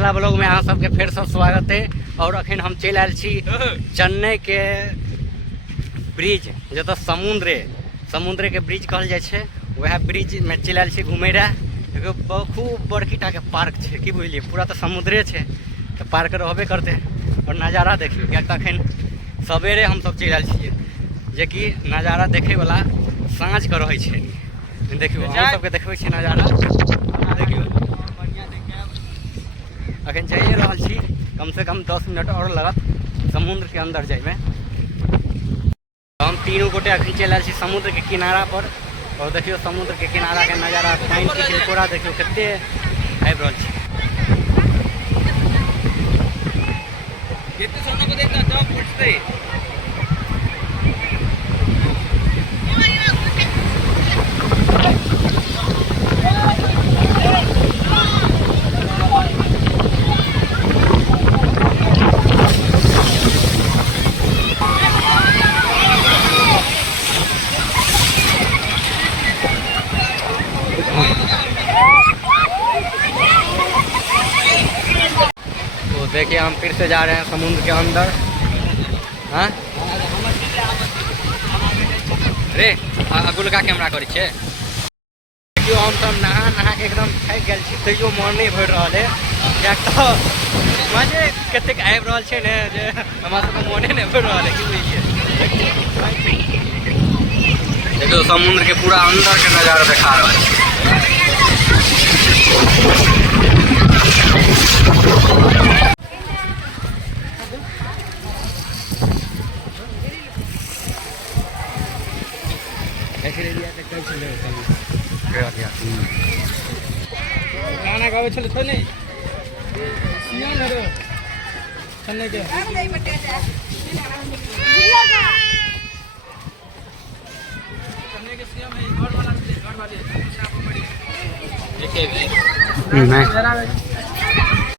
Blog में अहाँ सबके फिर सब स्वागत है। और अखन हम चल आयल छी चेन्नई के ब्रिज जतऽ समुद्र के ब्रिज कहल जाय छै, वह ब्रिज में चल आयल छी घूमे रहा। एगो खूब बड़की टा के पार्क है की बुझलिए, पूरा तो समुद्रे है तो पार्क रहबे करते। और नज़ारा देखियो, क्या अखन सवेरे हम सब चल आयल छियै जे कि नज़ारा देखे वाला साँझ के रहे छै। देखियो हम सबके देखबै छी नज़ारा, देखियो अखन जाइए रहा छी, कम से कम 10 मिनट और लगत समुद्र के अंदर जाए में। हम तीनों गोटे अखन चल आयल छी समुद्र के किनारा पर। और देखियो समुद्र के किनारा के नज़ारा, पानी के तिलकोरा देखियो कते आबि रहल छै। तो देखिए हम फिर से जा रहे हैं समुद्र के अंदर। हाँ रे अगुलका कैमरा करै छै। देखियो हम सब नहा के एकदम थाकि गेल छी, तैयो मन नहीं भरि रहल है। किया तो मजे कतेक आबि रहल छै ने जे हमरा सबके मोने नहीं भरि रहल है की बुझलिए। देखियो समुद्र के पूरा अंदर के नज़ारा दिखा रहल है। गाना गावे छले तो नहीं सियान रे चन्नई के सीएम है, घर वाला देखिए